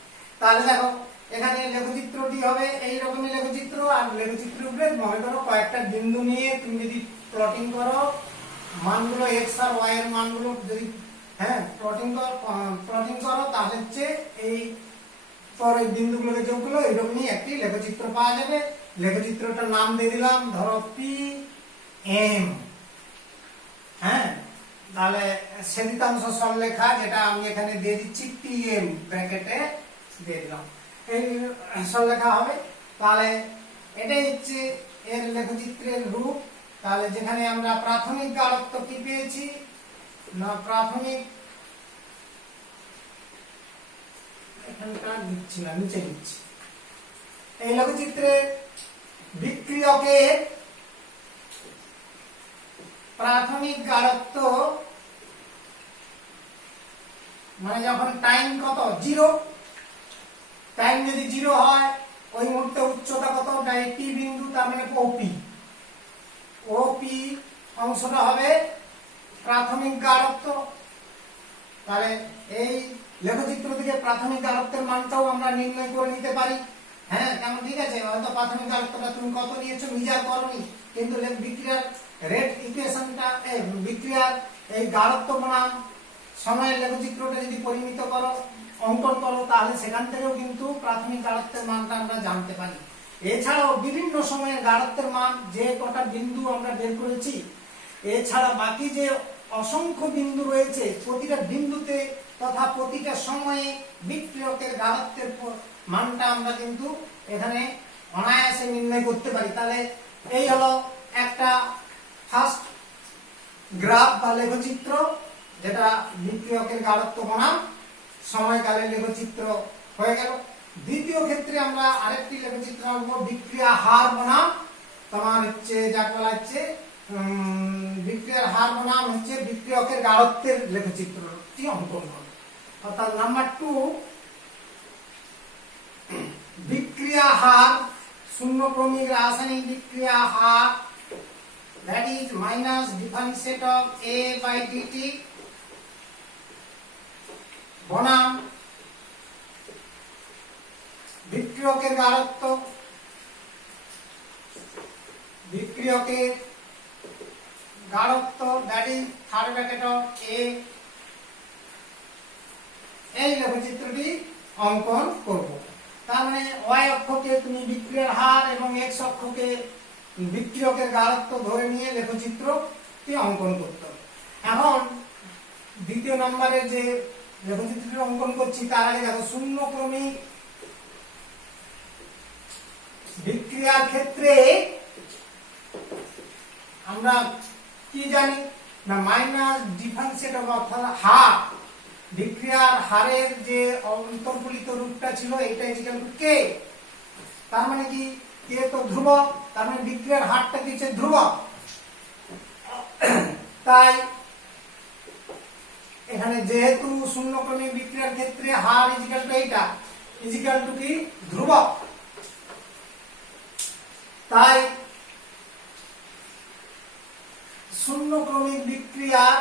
তাহলে দেখো এখানে লেখচিত্রটি হবে এই রকমই লেখচিত্র। আর লেখচিত্রের উপরে মনে করো কয়েকটা বিন্দু নিয়ে তুমি যদি প্লটিং করো মানগুলো এক্স আর ওয়াই এর মানগুলো যদি প্লটিং করো তাহলে হচ্ছে এই পরে বিন্দুগুলোকে যোগ করলো এরকমই একটি লেখচিত্র পাওয়া যাবে। লেখচিত্রটার নাম দিয়ে দিলাম ধরো পি এম। হ্যাঁ, তাহলে ছেদিতাংশ সরলরেখা যেটা আমি এখানে দিয়ে দিচ্ছি পি এম ব্র্যাকেটে দিয়ে দিলাম, এই সরলরেখা হবে। তাহলে এটাই হচ্ছে এর লেখচিত্রের রূপ। তাহলে যেখানে আমরা প্রাথমিক গাঢ়ত্ব কি পেয়েছি না, প্রাথমিক এখানকার দিচ্ছি না, নিচে দিচ্ছি। এই লেখচিত্রে বিক্রিয়কের প্রাথমিক গাঢ়ত্ব মানে যখন টাইম কত 0, টাইম যদি 0 হয় ওই মুহূর্তে উচ্চতা কত টি বিন্দু, তার মানে ওপি। ওপি অংশটা হবে প্রাথমিক গাঢ়ত্ব। তাহলে এই লেখচিত্র থেকে প্রাথমিক গাঢ়ত্বের মানটাও আমরা নির্ণয় করে নিতে পারি। হ্যাঁ কেমন, ঠিক আছে, হয়তো প্রাথমিক গাঢ়ত্বটা তুমি কত নিয়েছো মিজার করনি, কিন্তু বিক্রিয়ার রেট ইকুয়েশনটা বিক্রিয়ার এই গাঢ়ত্ব বনাম সময়ের লেখচিত্রটা যদি পরিমিত করো অঙ্কন করো তাহলে সেখান থেকেও কিন্তু প্রাথমিক গাঢ়ত্বের মানটা আমরা জানতে পারি। এছাড়াও বিভিন্ন সময়ের গাঢ়ত্বের মান যে কটা বিন্দু আমরা বের করেছি, এছাড়া বাকি যে অসংখ্য বিন্দু রয়েছে প্রতিটা বিন্দুতে তথা প্রতিটা সময়ে বিক্রিয়কের গাঢ়ত্বের মানটা আমরা কিন্তু এখানে অনায়াসে নির্ণয় করতে পারি। তাহলে এই হলো একটা ফার্স্ট গ্রাফ বা লেখচিত্র, যেটা বিক্রিয়কের গাঢ়ত্ব বনাম সময়কালের লেখচিত্র হয়ে গেল। দ্বিতীয় ক্ষেত্রে আমরা আরেকটি লেখচিত্র আঁকবো বিক্রিয়া হার বনাম তোমার হচ্ছে যাকে বলা হচ্ছে বিক্রিয়ার হার বনাম হচ্ছে বিক্রিয়কের গাঢ়ত্বের লেখচিত্রটি অঙ্কন করব। অর্থাৎ নাম্বার 2 বিক্রিয়া হার, শূন্যক্রমিক রাসায়নিক বিক্রিয়া হার, that is minus differentiate of A by dt বনাম বিক্রিয়কের গাঢ়ত্ব। বিক্রিয়কের গাঢ়ত্ব that is third bracket of A, এই লেখচিত্রটি অঙ্কন করব। তার মানে y অক্ষকে তুমি বিক্রিয়ার হার এবং x অক্ষকে বিক্রিয়কের গাঢ়ত্ব ধরে নিয়ে লেখচিত্রটি অঙ্কন করতে হবে। এখন দ্বিতীয় নম্বরে যে লেখচিত্রটি অঙ্কন করছি তার আগে দেখো শূন্যক্রমিক বিক্রিয়ার ক্ষেত্রে আমরা কি জানি না মাইনাস ডিফারেন্সিয়েট অর্থাৎ হার, বিক্রিয়ার হারের যে অন্তর্পলিত রূপটা ছিল এটা ইকুয়াল টু কে। তার মানে কি কে তো ধ্রুবক, তার মানে বিক্রিয়ার হারটা কি হচ্ছে ধ্রুবক। তাই এখানে যেহেতু শূন্যক্রমিক বিক্রিয়ার ক্ষেত্রে হার ইকুয়াল টু এইটা ইকুয়াল টু কি ধ্রুবক, তাই শূন্যক্রমিক বিক্রিয়ার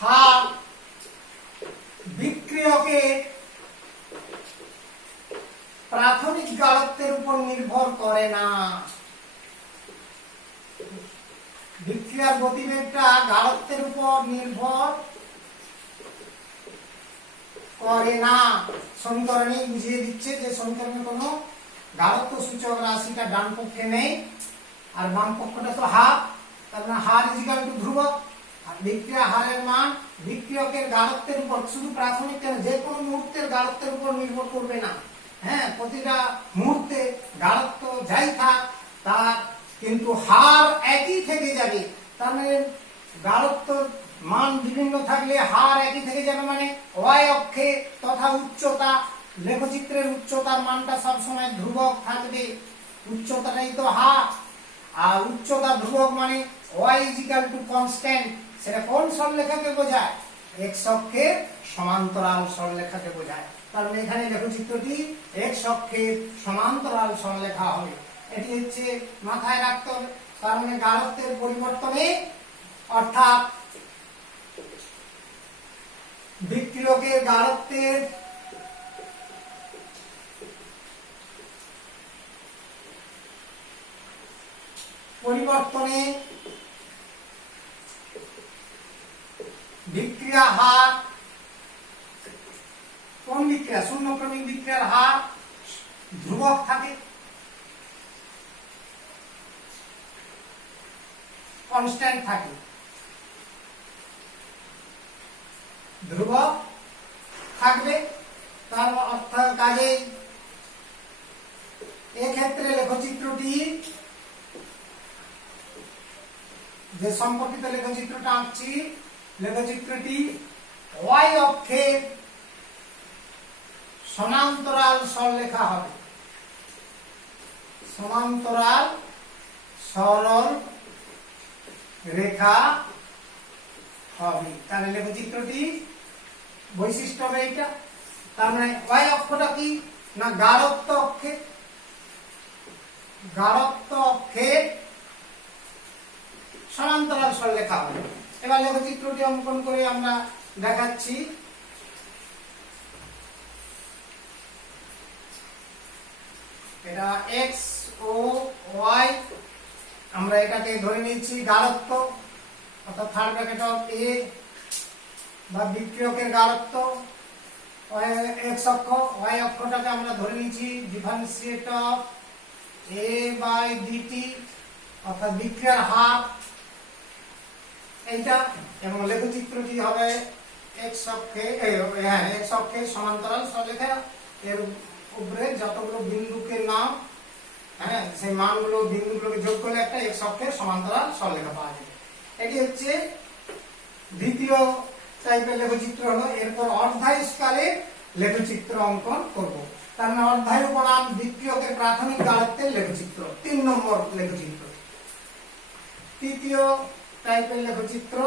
হার বিক্রিয়কের প্রাথমিক গাঢ়ত্বের উপর নির্ভর করে না। বিক্রিয়ার গতিবেগটা গাঢ়ত্বের উপর নির্ভর করে না। সমীকরণে বুঝিয়ে দিচ্ছে যে সমীকরণে কোনো গাঢ়ত্ব সূচক রাশিটা ডান পক্ষে নেই, আর বাম পক্ষটা তো হার, তার মানে হার ইজিক্যাল টু ধ্রুবক। আর বিক্রিয়া হারের মান বিক্রিয়কের গাঢ়ত্বের উপর, শুধু প্রাথমিক কেন, যে কোনো মুহূর্তের গাঢ়ত্বের উপর নির্ভর করবে না। হ্যাঁ, প্রতিটা মুহূর্তে গাঢ়ত্ব যাই থাক তার কিন্তু হার একই থেকে যাবে। তার মানে গাঢ়ত্ব মান বিভিন্ন থাকলে হার একই থেকে যাবে, মানে ওয়াই অক্ষে তথা উচ্চতা, লেখচিত্রের উচ্চতার মানটা সবসময় ধ্রুবক থাকবে। উচ্চতাটাই তো হার, আর উচ্চতা ধ্রুবক মানে ওয়াই ইজিক্যাল টু কনস্ট্যান্ট। সেটা কোন সরলরেখাকে বোঝায়? এক্স অক্ষের সমান্তরাল সরলরেখাকে বোঝায়। তার মানে এখানে লেখচিত্রটি এক্স অক্ষের সমান্তরাল সরলরেখা হবে। এটি হচ্ছে মাথায় রাখতে হবে। তার মানে গাঢ়ত্বের পরিবর্তনে, অর্থাৎ বিক্রিয়কের গাঢ়ত্বের পরিবর্তনে বিক্রিয়া হার, কোন বিক্রিয়া? শূন্যক্রমিক বিক্রিয়ার হার ধ্রুবক থাকে, কনস্ট্যান্ট থাকে, ধ্রুবক থাকবে। তার অর্থাৎ কাজে এক্ষেত্রে লেখচিত্রটি, যে সম্পর্কিত লেখচিত্রটা আঁকছি, লেখচিত্রটি ওয়াই অক্ষের সমান্তরাল সরলরেখা হবে। সমান্তরাল সরল রেখা হবে। তাহলে লেখচিত্রটি বৈশিষ্ট্য হবে এইটা। তার মানে ওয়াই অক্ষটা কি না গাঢ়ত্ব অক্ষে, গাঢ়ত্ব অক্ষের সমান্তরাল সরলরেখা হবে। এবার লেখচিত্রটি অঙ্কন করে আমরা দেখাচ্ছি। এটা এক্স ও ওয়াই, আমরা এটাকে ধরে নিচ্ছি গাঢ়ত্ব, অর্থাৎ থার্ড ব্র্যাকেট অফ এ বা বিক্রিয়কের গাঢ়ত্ব এক্স অক্ষ। ওয়াই অক্ষটাকে আমরা ধরে নিচ্ছি differentiate of A by dt, অর্থাৎ বিক্রিয়ার হার এইটা। এবং লেখচিত্রটি হবে এক্স অক্ষে, হ্যাঁ এক্স অক্ষের সমান্তরাল সরলরেখা। এর উপরে যতগুলো বিন্দুকে নাম, হ্যাঁ সেই মানগুলো বিন্দুগুলোকে যোগ করলে একটা এক্স অক্ষের সমান্তরাল সরলরেখা পাওয়া যাবে। এটি হচ্ছে দ্বিতীয় টাইপের লেখচিত্র হলো। এরপর অর্ধায়ু স্কেলে লেখচিত্র অঙ্কন করব। তার মানে অর্ধায়ু বনাম বিক্রিয়কের প্রাথমিক গাঢ়ত্বের লেখচিত্র, 3 নম্বর লেখচিত্র। তৃতীয় টাইপের লেখচিত্র,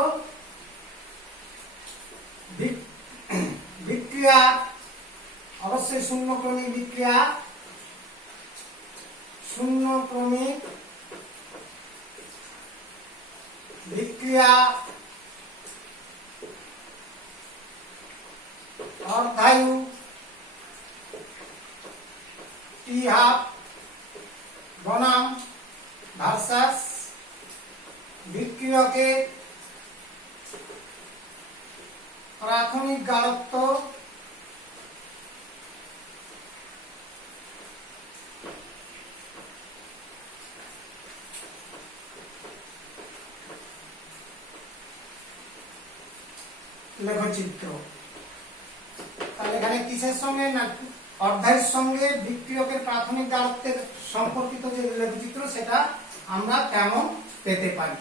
বিক্রিয়া অবশ্যই শূন্যক্রমিক বিক্রিয়া, শূন্যক্রমিক বিক্রিয়া অর্ধায়ু টি হাফ বনাম ভার্সাস বিক্রিয়কের প্রাথমিক গাঢ়ত্ব লেখচিত্র। তাহলে এখানে কিসের সঙ্গে না অর্ধায়ুর সঙ্গে বিক্রিয়কের প্রাথমিক গাঢ়ত্বের সম্পর্কিত যে লেখচিত্র, সেটা আমরা কেমন পেতে পারি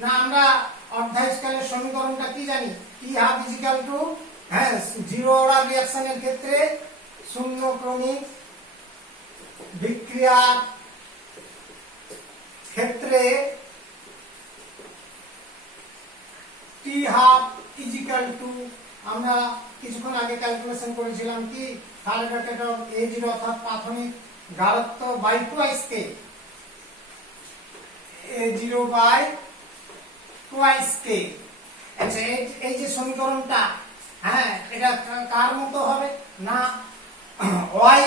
না? আমরা অর্ধায়ু স্কেলের সমীকরণটা কি জানি? টি হাফ ইজিক্যাল টু, হ্যাঁ জিরো অর্ডার রিঅ্যাকশনের ক্ষেত্রে শূন্যক্রমিক বিক্রিয়ার ক্ষেত্রে টি হাফ ইজিক্যাল টু, আমরা কিছুক্ষণ আগে ক্যালকুলেশন করেছিলাম কি, third bracket of A zero অর্থাৎ প্রাথমিক গাঢ়ত্ব by twice K, A zero by twice K. আচ্ছা এই যে সমীকরণটা, হ্যাঁ এটা কার মতো হবে না ওয়াই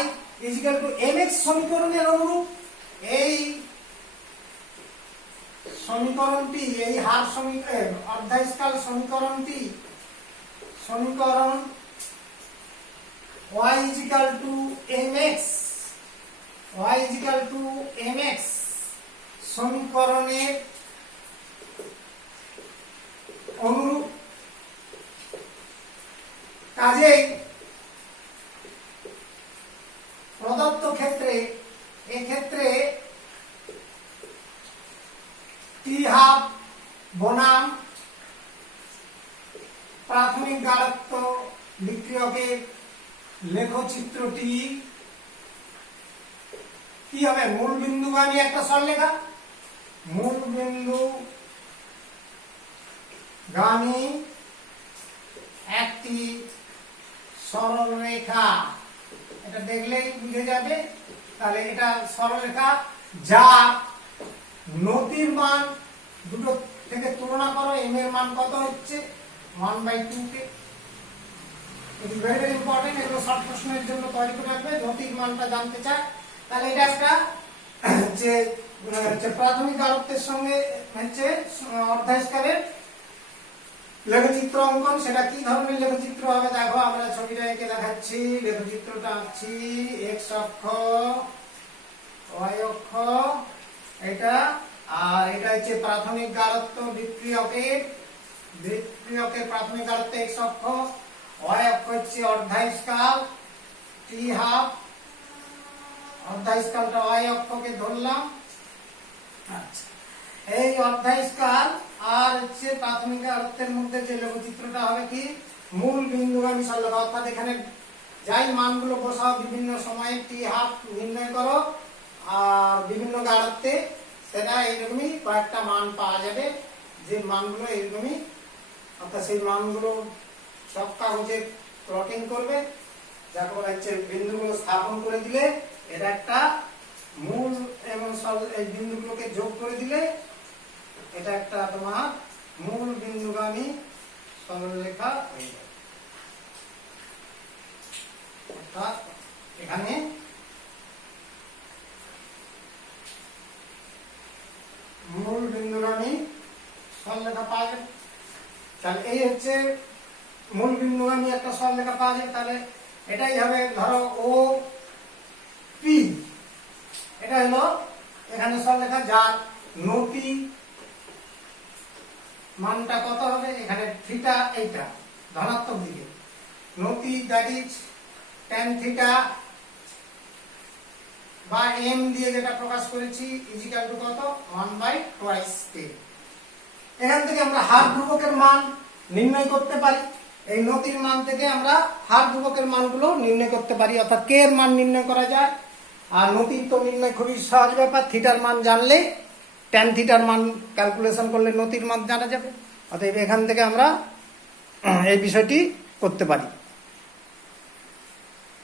ইজিক্যাল টু mx সমীকরণের অনুরূপ। এই সমীকরণটি, এই হার সমীকরণ অর্ধাস্কাল সমীকরণটি, সমীকরণ y equal to mx, y equal to mx সমীকরণের অনুরূপ। কাজেই প্রদত্ত ক্ষেত্রে, এক্ষেত্রে টি হাফ বনাম প্রাথমিক গাঢ়ত্ব বিক্রিয়কের লেখচিত্রটি কি হবে? মূল বিন্দুগামী একটা সরলরেখা, মূল বিন্দুগামী একটি সরলরেখা। এটা দেখলেই বুঝে যাবে। তাহলে এটা সরলরেখা যা নতির মান দুটো থেকে তুলনা করো, এম এর মান কত হচ্ছে 1/2 K. It is very very important. এগুলো শর্ট প্রশ্নের জন্য তৈরি করে রাখবে। নতির মানটা জানতে চায়, তাহলে এটা একটা যে প্রাথমিক গাঢ়ত্বের সঙ্গে হচ্ছে অর্ধাস্কারের লেখচিত্র অঙ্কন। সেটা কি ধরনের লেখচিত্র হবে দেখো, আমরা ছবিটা এঁকে দেখাচ্ছি। লেখচিত্রটা আঁকছি, এক্স অক্ষ, ওয়াই অক্ষ এটা, আর এটা হচ্ছে প্রাথমিক গাঢ়ত্ব বিক্রিয়কের, প্রাথমিক গাঢ়ত্ব এক্স অক্ষ, ওয়াই অক্ষ হচ্ছে অর্ধাস্কাল টি হাফ, অর্ধাস্কালটা ওয়াই অক্ষকে ধরলাম। আচ্ছা, এই অর্ধাস্কাল আর হচ্ছে প্রাথমিক গাঢ়ত্বের মধ্যে যে লেখচিত্রটা হবে কি মূল বিন্দুগামী সরলরেখা। অর্থাৎ এখানে যাই মানগুলো বসাও বিভিন্ন সময়ে টি হাফ নির্ণয় করো আর বিভিন্ন গাঢ়ত্বে, সেটা এইরকমই কয়েকটা মান পাওয়া যাবে, যে মানগুলো এইরকমই। অর্থাৎ সেই মানগুলো সব কাগজে প্লটিং করবে, যাকে বলা হচ্ছে বিন্দুগুলো স্থাপন করে দিলে এটা একটা মূল এবং এই বিন্দুগুলোকে যোগ করে দিলে এটা একটা তোমার মূল বিন্দুগামী সরলরেখা হয়ে যাবে। অর্থাৎ এখানে মূল বিন্দুগামী সরলরেখা পাওয়া যাবে। তাহলে এই হচ্ছে মূল বিন্দুগামী একটা সরলরেখা পাওয়া যায়। তাহলে এটাই হবে, ধরো ও পি, এটা হলো এখানে সরলরেখা যার নতি মানটা কত হবে, এখানে থিটা এইটা ধনাত্মক দিকে, নতি দ্যাট ইজ tan থিটা বা m দিয়ে যেটা প্রকাশ করেছি ইজিক্যাল টু কত 1/2 কে। এখান থেকে আমরা হার ধ্রুবকের মান নির্ণয় করতে পারি। এই নতির মান থেকে আমরা হার ধ্রুবকের মানগুলো নির্ণয় করতে পারি, অর্থাৎ কে এর মান নির্ণয় করা যায়। আর নতির তো নির্ণয় খুবই সহজ ব্যাপার, থিটার মান জানলে tan থিটার মান ক্যালকুলেশন করলে নতির মান জানা যাবে। অতএব এখান থেকে আমরা এই বিষয়টি করতে পারি।